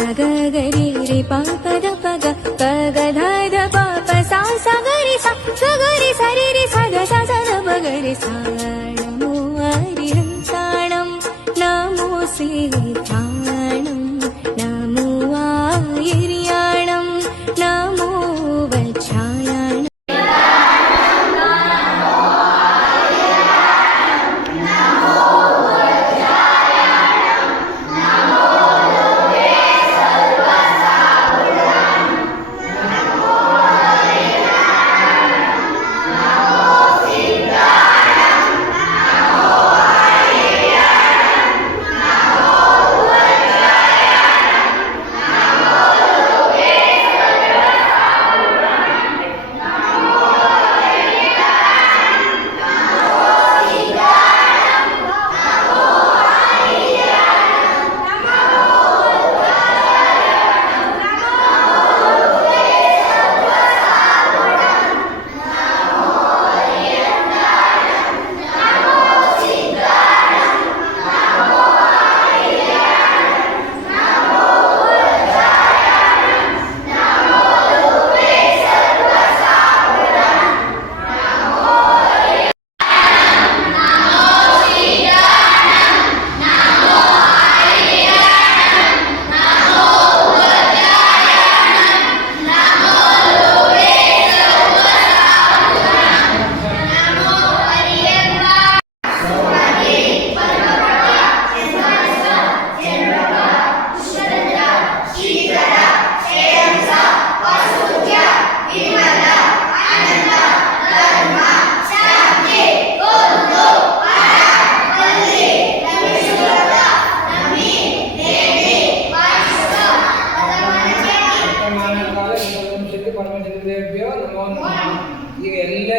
ग ग रे रे प प द प ग प ग ध ध प प सा सा ग रे सा स ग रे सा रे रे सा ध सा सा ध प ग रे सा नमो हरिहंसाणं नमो श्रीविद्याणं नमो आयर्याणं नमो वज्रायाणं ಪರಮೇಶ್ವರೇಭ್ಯೋ ನಮೋ ನಮಃ. ಈಗ ಎಲ್ಲ